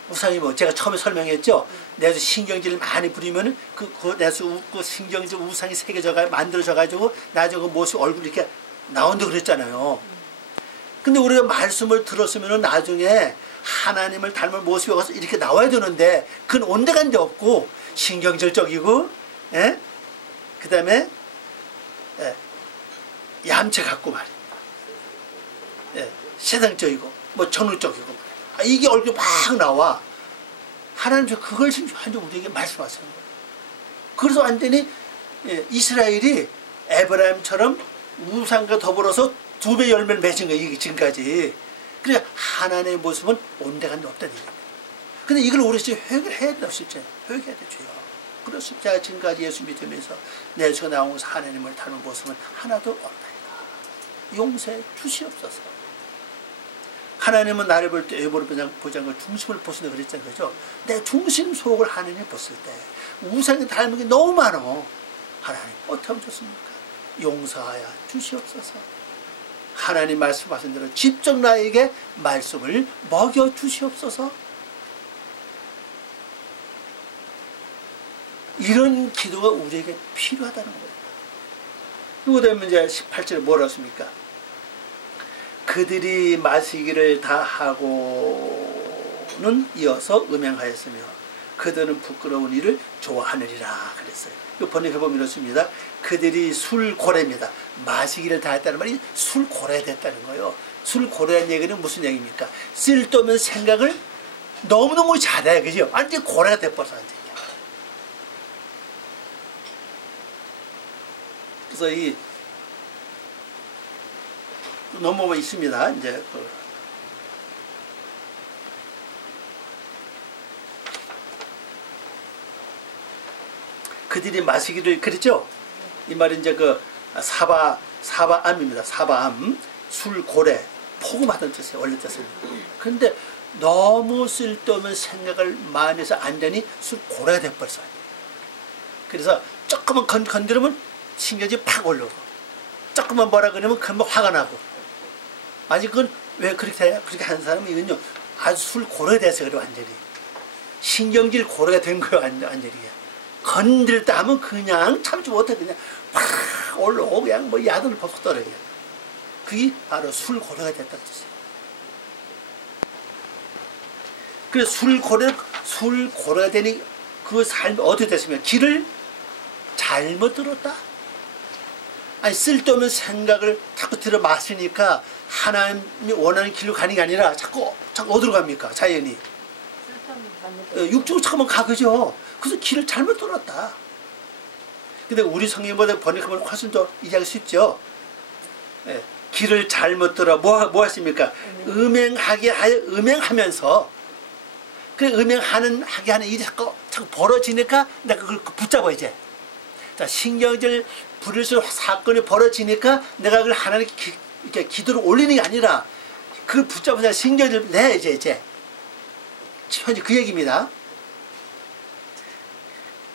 우상이 뭐 제가 처음에 설명했죠. 내수 신경질을 많이 부리면 그 내수 그 신경질 우상이 새겨져가 만들어져가지고 나중에 그 모습 얼굴 이렇게 나온다 그랬잖아요. 근데 우리가 말씀을 들었으면 나중에 하나님을 닮은 모습이 와서 이렇게 나와야 되는데 그건 온데간데 없고 신경질적이고, 예? 그 다음에 얌체 같고 말이야. 예, 세상적이고 뭐 전우적이고 이게 얼굴이 막 나와. 하나님 그걸 완전 우리에게 말씀하시는 거예요. 그래서 완전히 이스라엘이 에브라임처럼 우상과 더불어서 2배 열매를 맺은 거예요. 이게 지금까지. 그러니까 하나님의 모습은 온데간데 없다는 얘기입니다. 근데 이걸 우리 진짜 회개를 해야 돼요. 진짜 회개해야 돼요. 그래서 제가 지금까지 예수 믿으면서 내 속에 나온 하나님을 닮은 모습은 하나도 없나이다. 용서해 주시옵소서. 하나님은 나를 볼 때 애보를 보자는 걸 중심을 보신다 그랬잖아요. 그죠? 내 중심 속을 하나님이 봤을 때 우상이 닮은 게 너무 많어. 하나님 어떻게 하면 좋습니까? 용서하여 주시옵소서. 하나님 말씀하신 대로 직접 나에게 말씀을 먹여 주시옵소서. 이런 기도가 우리에게 필요하다는 거예요. 그리고 다음에 이제 18절에 뭐라 했습니까? 그들이 마시기를 다 하고는 이어서 음행하였으며 그들은 부끄러운 일을 좋아하느니라 그랬어요. 이거 번역해보면 이렇습니다. 그들이 술고래입니다. 마시기를 다 했다는 말이 술고래 됐다는 거예요. 술고래라는 얘기는 무슨 얘기입니까? 쓸데없는 생각을 너무너무 잘해. 그죠? 완전 고래가 돼버렸어. 그래서 이 넘어가 있습니다. 이제 그들이 마시기를 그랬죠. 이 말이 이제 그 사바암입니다. 사바암 술고래 포금하던 뜻이에요. 원래 뜻은. 그런데 너무 쓸데없는 생각을 많이 해서 완전히 술고래가 돼버렸어요. 그래서 조금만 건드리면 신경이 팍 올라오고 조금만 뭐라 그러면 금방 화가 나고. 아니 그건 왜 그렇게 해요? 그렇게 하는 사람은 이건요 아주 술 고래가 돼서 그래. 완전히 신경질 고래가 된 거예요. 완전히 건들다 하면 그냥 참지 못해. 그냥 팍 올라오고 그냥 뭐 야단을 벗고 떨어져요. 그게 바로 술 고래가 됐다는 뜻이에요. 그래서 술 고래가 되니 그 삶이 어떻게 됐으면 길을 잘못 들었다. 아니 쓸데없는 생각을 자꾸 들어 마시니까 하나님이 원하는 길로 가는 게 아니라 자꾸 어디로 갑니까? 자연이 육적으로 잠깐만 가. 그죠? 그래서 길을 잘못 들었다. 근데 우리 성경보다 번역하면 훨씬 더 이해하기 쉽죠. 예, 길을 잘못 들어 뭐 했습니까? 음행하게 하여 음행하면서 그 음행하게 하는 일이 자꾸 벌어지니까 내가 그걸 붙잡아. 이제 자, 신경질 부릴수 사건이 벌어지니까 내가 그걸 하나님께 이렇게 기도를 올리는 게 아니라 그걸 붙잡아서 신경질 내. 이제 현재 그 얘기입니다.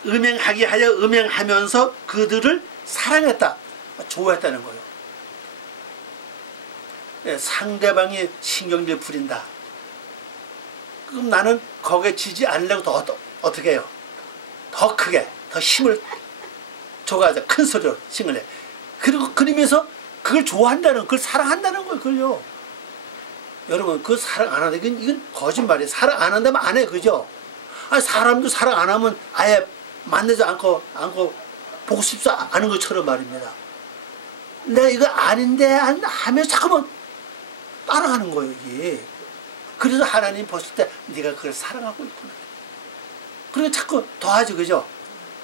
음행하게 하여 음행하면서 그들을 사랑했다. 좋아했다는 거예요. 예, 상대방이 신경질 부린다. 그럼 나는 거기에 지지 않으려고 더 어떻게 해요? 더 크게, 더 힘을 줘가지고 큰 소리로 싱을 해. 그리고 그러면서 그걸 좋아한다는, 그걸 사랑한다는 거예요. 그걸요. 여러분, 그 사랑 안 한다. 이건 거짓말이에요. 사랑 안 한다면 안 해. 그죠? 아니, 사람도 사랑 안 하면 아예 만나지 않고 보고 싶지 않은 것처럼 말입니다. 내가 이거 아닌데 하면 잠깐만 따라가는 거예요. 이게. 그래서 하나님 보실 때 네가 그걸 사랑하고 있구나. 그리고 자꾸 더 하죠. 그죠?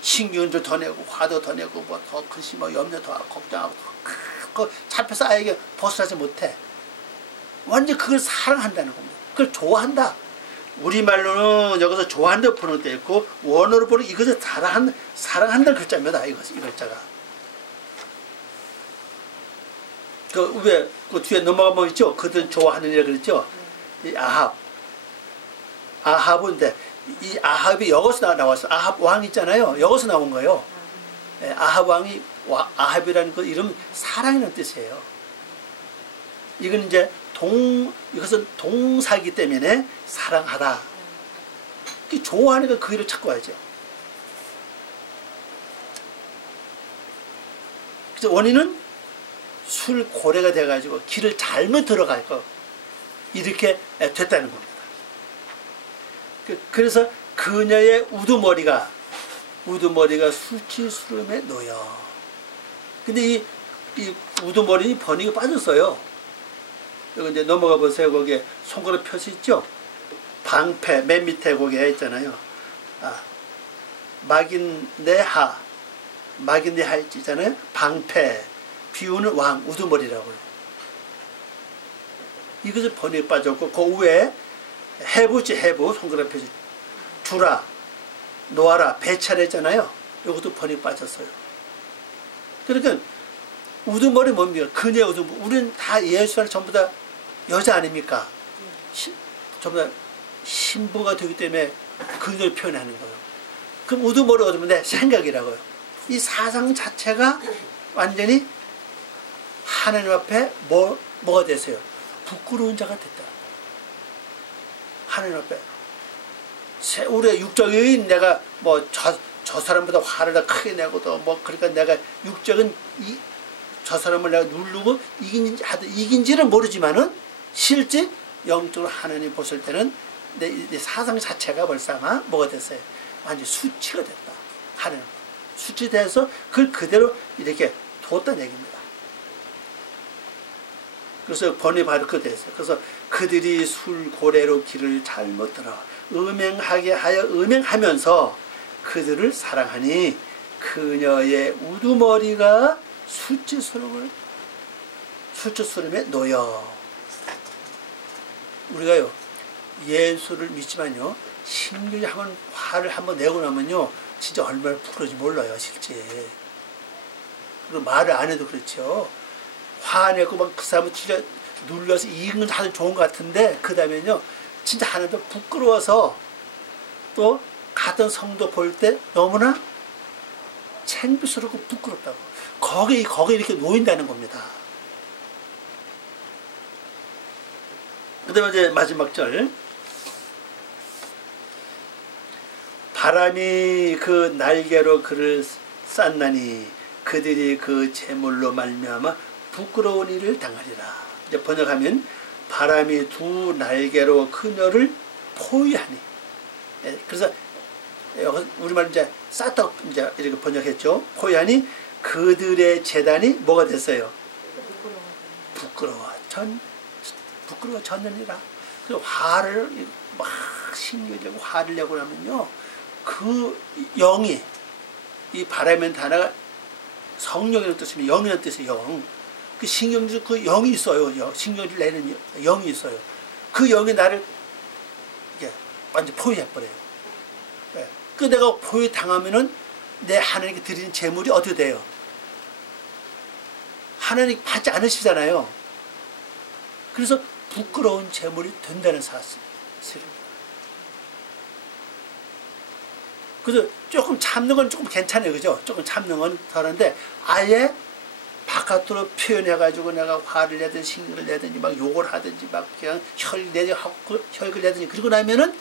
신경도 더 내고 화도 더 내고 뭐 더 글씨 뭐 염려 더 하고 걱정하고 그 잡혀서 아예 벗어나지 못해. 완전 그걸 사랑한다는 겁니다. 그걸 좋아한다. 우리말로는 여기서 좋아한다 보는 때 있고 원어로 보는 이것을 사랑한다는 글자입니다. 이 글자가. 그 뒤에 넘어가면 있죠. 그들은 좋아하는 이라 그랬죠. 이 아합인데 이 아합이 여기서 나왔어. 아합 왕 있잖아요. 여기서 나온 거예요. 아합 왕이 아합이라는 그 이름 사랑이라는 뜻이에요. 이건 이제 이것은 동사이기 때문에 사랑하다. 좋아하니까 그 일을 찾고 와야죠. 그래서 원인은 술 고래가 돼가지고 길을 잘못 들어가고 이렇게 됐다는 겁니다. 그래서 그녀의 우두머리가 수치스름에 놓여. 근데 이 우두머리 번역이 빠졌어요. 여기 이제 넘어가 보세요. 거기에 손가락 표시 있죠? 방패, 맨 밑에 거기에 있잖아요. 막인네하 있잖아요. 방패, 비우는 왕, 우두머리라고요. 이것을 번역이 빠졌고, 그 위에 해부, 손가락 표시. 주라, 놓아라, 배차례잖아요. 이것도 번역이 빠졌어요. 그러니까, 우두머리 뭡니까? 그녀의 우두머리. 우리는 다 예수 안에 전부 다 여자 아닙니까? 전부 다 신부가 되기 때문에 그녀를 표현하는 거예요. 그럼 우두머리 얻으면 내 생각이라고요. 이 사상 자체가 완전히 하나님 앞에 뭐가 됐어요? 부끄러운 자가 됐다. 하나님 앞에. 우리의 육적인 내가 저 사람보다 화를 더 크게 내고 또 그러니까 내가 육적인 저 사람을 내가 누르고 이긴지는 모르지만은 실제 영적으로 하나님 보실 때는 내 사상 자체가 벌써 아마 뭐가 됐어요? 완전 수치가 됐다. 하나님. 수치돼서 그걸 그대로 이렇게 뒀다는 얘기입니다. 그래서 번역이 바로 그렇게 됐어요. 그래서 그들이 술고래로 길을 잘못 들어 음행하게 하여 음행하면서 그들을 사랑하니 그녀의 우두머리가 수치스름에 놓여. 우리가요 예수를 믿지만요 신경이 화를 한번 내고 나면요 진짜 얼마나 부끄러운지 몰라요 실제. 그리고 말을 안 해도 그렇죠. 화내고 막 그 사람을 진짜 눌러서 이긴 건 아주 좋은 것 같은데 그 다음에는요 진짜 하나도 부끄러워서 또 같은 성도 볼 때 너무나 창피스럽고 부끄럽다고 거기 이렇게 놓인다는 겁니다. 그 다음에 이제 마지막 절 바람이 그 날개로 그를 쌌나니 그들이 그 재물로 말미암아 부끄러운 일을 당하리라. 이제 번역하면 바람이 두 날개로 그녀를 포위하니. 그래서 우리말 이제 쌌다 이제 이렇게 번역했죠. 포위하니 그들의 재단이 뭐가 됐어요? 부끄러워졌느니라. 그래서 화를 막 신경이 되고 화를 내고 나면요. 그 영이 이 바람의 단어가 성령이라는 뜻입니다. 영이라는 뜻이에요. 영. 그 신경질 그 영이 있어요. 신경을 내는 영이 있어요. 그 영이 나를 이게 완전 포위해버려요. 네. 그 내가 포위 당하면은 내 하나님께 드리는 재물이 어떻게 돼요? 하나님 받지 않으시잖아요. 그래서 부끄러운 재물이 된다는 사실입니다. 그래서 조금 참는 건 조금 괜찮아요. 그죠? 조금 참는 건 덜한데 아예 바깥으로 표현해가지고 내가 화를 내든지 신경을 내든지 막 욕을 하든지 막 그냥 혈을 내든지 그러고 나면은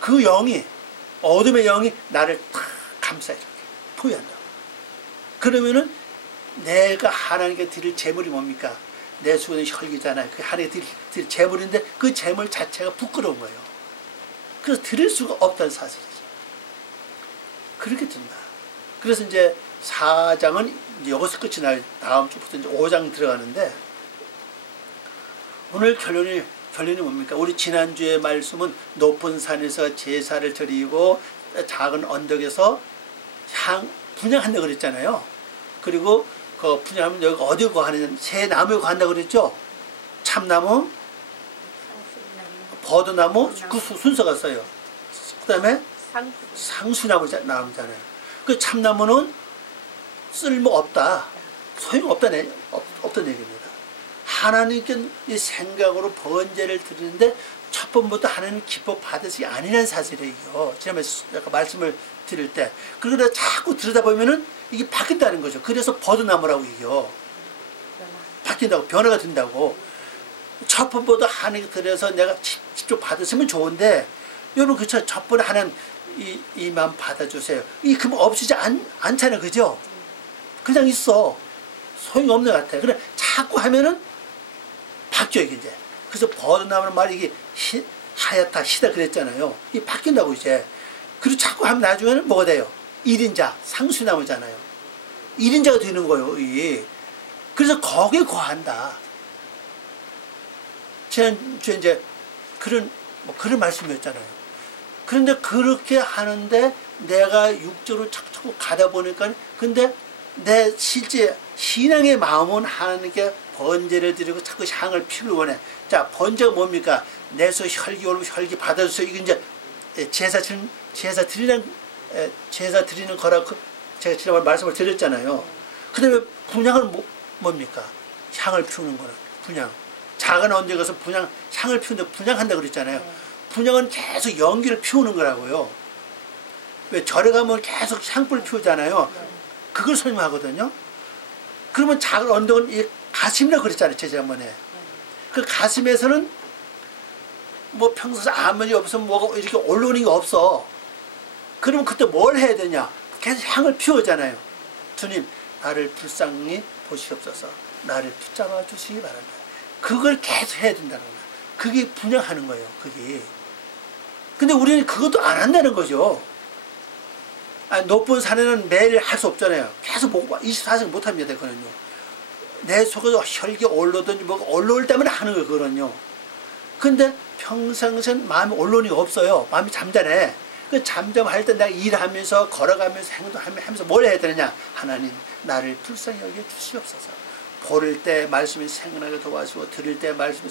그 영이 어둠의 영이 나를 탁 감싸 이렇게 포위한다고. 그러면은 내가 하나님께 드릴 재물이 뭡니까? 내 수고는 혈기잖아요. 그 하나님께 드릴 재물인데 그 재물 자체가 부끄러운 거예요. 그래서 드릴 수가 없다는 사실이죠. 그렇게 된다. 그래서 이제 4장은 이제 여기서 끝이 나요. 다음 주부터 이제 5장 들어가는데 오늘 결론이 뭡니까? 우리 지난주의 말씀은 높은 산에서 제사를 드리고 작은 언덕에서 분양한다고 그랬잖아요. 그리고 그 분양하면 여기 어디 거하느냐? 새 나무에 거한다고 그랬죠? 참나무, 버드나무, 그 순서가 있어요. 그 다음에 상수나무 나오잖아요. 그 참나무는 쓸모없다. 소용없다는 얘기입니다. 하나님께 이 생각으로 번제를 드리는데 첫 번부터 하나님 기뻐 받으시 아니라는 사실이에요. 지난번에 약간 말씀을 드릴 때. 그러다 자꾸 들여다보면은 이게 바뀐다는 거죠. 그래서 버드나무라고 얘기해요. 바뀐다고, 변화가 된다고. 첫 번보다 하나님께 드려서 내가 직접 받았으면 좋은데, 여러분 그쵸? 첫 번에 하나님 이 마음 받아주세요. 이 그럼 없이지 않잖아요, 그죠? 그냥 있어. 소용이 없는 것 같아요. 그래 자꾸 하면은 바뀌어 이제. 그래서 버드나무는 말이 이게 하얗다 희다 그랬잖아요. 이게 바뀐다고 이제. 그리고 자꾸 하면 나중에는 뭐가 돼요? 1인자 상수나무잖아요. 1인자가 되는 거예요. 그래서 거기에 거한다. 지난주에 이제 그런 말씀이었잖아요. 그런데 그렇게 하는데 내가 육적으로 자꾸 가다 보니까, 근데 내 실제 신앙의 마음은 하나님께 번제를 드리고 자꾸 향을 피우길 원해. 자, 번제가 뭡니까? 내서 혈기 올고 혈기 받아주세요. 이게 이제 제사 드리는 거라고 제가 지난번에 말씀을 드렸잖아요. 그 다음에 분향은 뭡니까? 향을 피우는 거는 분향. 작은 언제 가서 분향, 향을 피우는데 분향한다 그랬잖아요. 분향은 계속 연기를 피우는 거라고요. 왜 절에 가면 계속 향불을 피우잖아요. 그걸 설명하거든요. 그러면 작은 언덕은 이 가슴이라고 그랬잖아요, 지난번에. 그 가슴에서는 뭐 평소에 아무 일이 없으면 뭐가 이렇게 올라오는 게 없어. 그러면 그때 뭘 해야 되냐? 계속 향을 피우잖아요. 주님, 나를 불쌍히 보시옵소서. 나를 붙잡아 주시기 바랍니다. 그걸 계속 해야 된다는 거야. 그게 분양하는 거예요, 그게. 근데 우리는 그것도 안 한다는 거죠. 높은 산에는 매일 할 수 없잖아요. 계속 24시간 못 합니다, 그거는요. 내 속에서 혈기 올라오든지 뭐가 올라올 때만 하는 거예요, 그거는요. 근데 평상시엔 마음이 올라오는 게 없어요. 마음이 잠잠해. 그 잠잠할 때 내가 일하면서 걸어가면서 행동하면서 뭘 해야 되느냐? 하나님, 나를 불쌍히 여겨 주시옵소서. 보를 때 말씀이 생각나게 도와주고, 들을 때 말씀이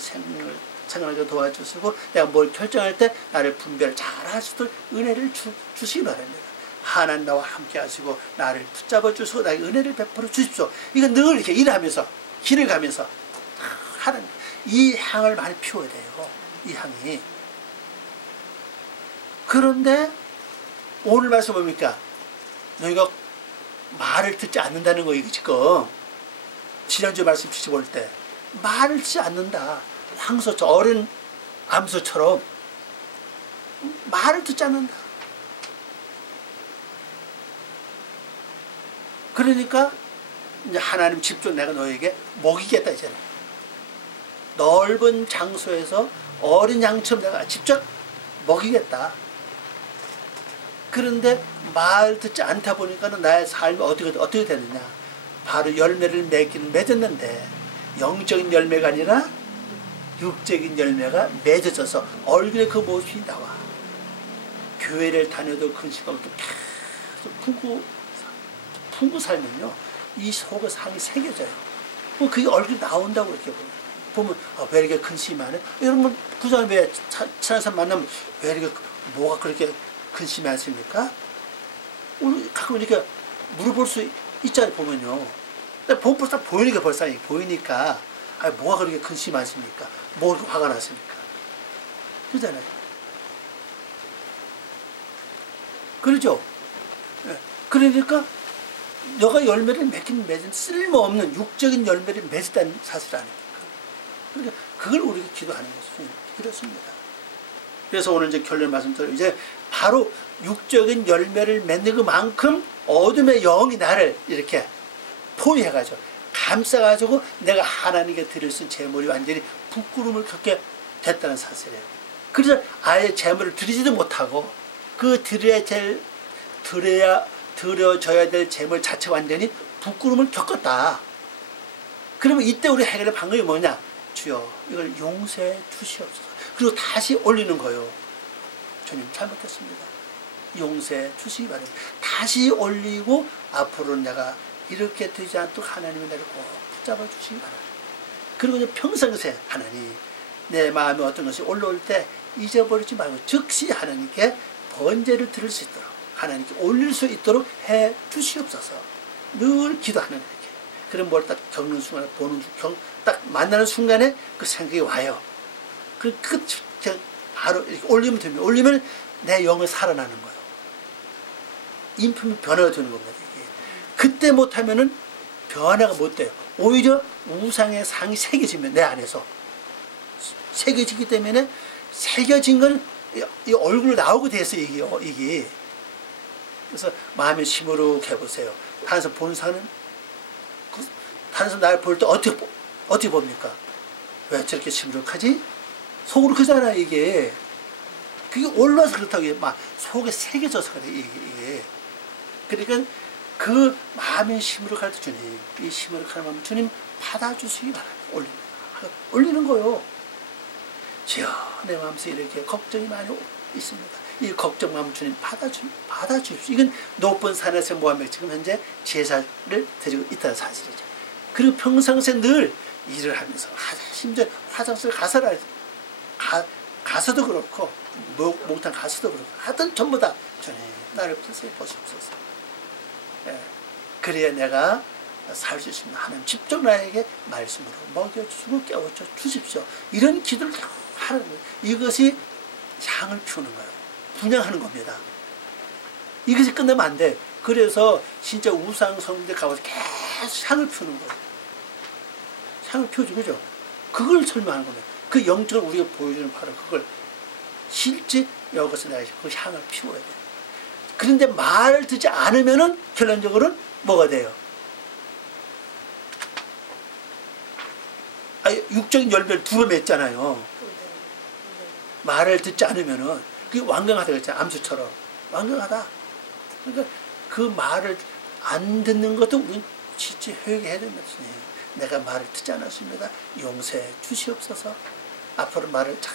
생각나게 도와주시고, 내가 뭘 결정할 때 나를 분별을 잘 할 수 있도록 은혜를 주시기 바랍니다. 하나님 나와 함께 하시고 나를 붙잡아 주시고 나에게 은혜를 베풀어 주십시오. 이거 늘 이렇게 일하면서 길을 가면서 하는, 이 향을 많이 피워야 돼요. 이 향이. 그런데 오늘 말씀 뭡니까? 너희가 말을 듣지 않는다는 거예요, 지금. 지난주 말씀 볼 때 말을 듣지 않는다. 황소처럼, 어린 암소처럼 말을 듣지 않는다. 그러니까 이제 하나님 직접 내가 너에게 먹이겠다 이제는. 넓은 장소에서 어린 양처럼 내가 직접 먹이겠다. 그런데 말 듣지 않다 보니까는 나의 삶이 어떻게 되느냐? 바로 열매를 맺었는데, 영적인 열매가 아니라 육적인 열매가 맺어져서 얼굴에 그 모습이 나와. 교회를 다녀도 근심하고 또 계속 품고 살면요, 이 속에 상이 새겨져요. 그게 얼굴이 나온다고 이렇게 보면 왜 이렇게 근심이 많아요? 여러분 부자는 왜 친한 사람 만나면 왜 이렇게 뭐가 그렇게 근심이 많습니까? 오늘 가끔 이렇게 물어볼 수 있잖아요, 보면요. 벌써 보이니까 뭐가 그렇게 근심이 많습니까? 뭐가 그렇게 화가 났습니까? 그러잖아요. 그러죠? 그러니까 너가 열매를 맺은 쓸모없는 육적인 열매를 맺었다는 사실 아닙니까? 그러니까 그걸 우리가 기도하는 것은 그렇습니다. 그래서 오늘 이제 결론 말씀드려요. 이제 바로 육적인 열매를 맺는 그만큼 어둠의 영이 나를 이렇게 포위해가지고 감싸가지고 내가 하나님께 드릴 수 있는 제물이 완전히 부끄러움을 겪게 됐다는 사실이에요. 그래서 아예 제물을 드리지도 못하고 그 드려져야 될 제물 자체가 완전히 부끄러움을 겪었다. 그러면 이때 우리 해결의 방법이 뭐냐? 주여, 이걸 용서해 주시옵소서. 그리고 다시 올리는 거예요. 주님 잘못했습니다. 용서해 주시기 바랍니다. 다시 올리고 앞으로 내가 이렇게 되지 않도록 하나님이 나를 꼭 붙잡아 주시기 바랍니다. 그리고 이제 평상시에 하나님, 내 마음에 어떤 것이 올라올 때 잊어버리지 말고 즉시 하나님께 번제를 드릴 수 있도록, 하나님께 올릴 수 있도록 해 주시옵소서. 늘 기도하는 거예요. 그럼 뭘 딱 겪는 순간에, 딱 만나는 순간에 그 생각이 와요. 바로 이렇게 올리면 됩니다. 올리면 내 영이 살아나는 거예요. 인품이 변화가 되는 겁니다. 이게. 그때 못하면은 변화가 못 돼요. 오히려 우상의 상이 새겨지면 내 안에서 새겨지기 때문에 새겨진 건 이 얼굴로 나오게 돼서 이게. 그래서 마음의 시무룩 해보세요. 다른 사람 보는 사람은 다른 사람 나를 볼 때 어떻게 봅니까? 왜 저렇게 시무룩하지? 속으로 그잖아 이게. 그게 올라와서 그렇다고 이게 막 속에 새겨져서 그래 이게. 그러니까 그 마음의 시무룩할 때 주님, 이 시무룩하는 마음 주님 받아주시기 바랍니다. 올리는 거요. 주여, 내 마음속에 이렇게 걱정이 많이 있습니다. 이 걱정 마음 주님 받아주십시오. 이건 높은 산에서 모함에 지금 현재 제사를 드리고 있다는 사실이죠. 그리고 평상시에 늘 일을 하면서 심지어 화장실 가서도 그렇고 목욕탕 가서도 그렇고 하여튼 전부 다 주님 나를 보시옵소서. 예. 그래야 내가 살 수 있습니다. 하나님 직접 나에게 말씀으로 먹여주시고 깨워줘 주십시오. 이런 기도를 하는 거예요. 이것이 향을 피우는 거예요. 분양하는 겁니다. 이것이 끝나면 안 돼. 그래서 진짜 우상 성대 가서 계속 향을 피우는 거예요. 향을 피우죠. 그죠? 그걸 설명하는 겁니다. 그 영적으로 우리가 보여주는 바로 그걸 실제 여기서 내가 그 향을 피워야 돼요. 그런데 말을 듣지 않으면은 결론적으로는 뭐가 돼요? 육적인 열매를 두루 맺잖아요. 말을 듣지 않으면은 그게 완강하다 그랬잖아요. 암수처럼 완강하다. 그러니까 그 말을 안 듣는 것도 우리는 진짜 회개해야 됩니다. 내가 말을 듣지 않았습니다. 용서해 주시옵소서. 앞으로 말을 잘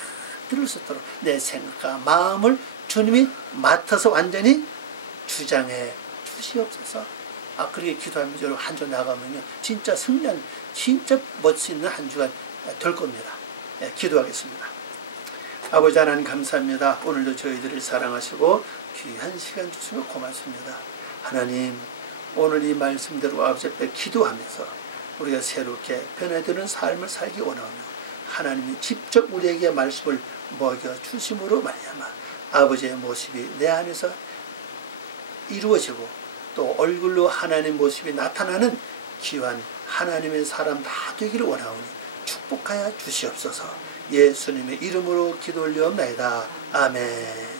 들을 수 있도록 내 생각과 마음을 주님이 맡아서 완전히 주장해 주시옵소서. 그렇게 기도하면서 여러분 한 주 나가면요 진짜 승리한 진짜 멋있는 한 주가 될 겁니다. 예, 기도하겠습니다. 아버지 하나님 감사합니다. 오늘도 저희들을 사랑하시고 귀한 시간 주시면 고맙습니다. 하나님 오늘 이 말씀대로 아버지 앞에 기도하면서 우리가 새롭게 변화되는 삶을 살기 원하며 하나님이 직접 우리에게 말씀을 먹여주심으로 말미암아 아버지의 모습이 내 안에서 이루어지고 또 얼굴로 하나님의 모습이 나타나는 귀한 하나님의 사람 다 되기를 원하오니 축복하여 주시옵소서. 예수님의 이름으로 기도 올려옵나이다. 아멘.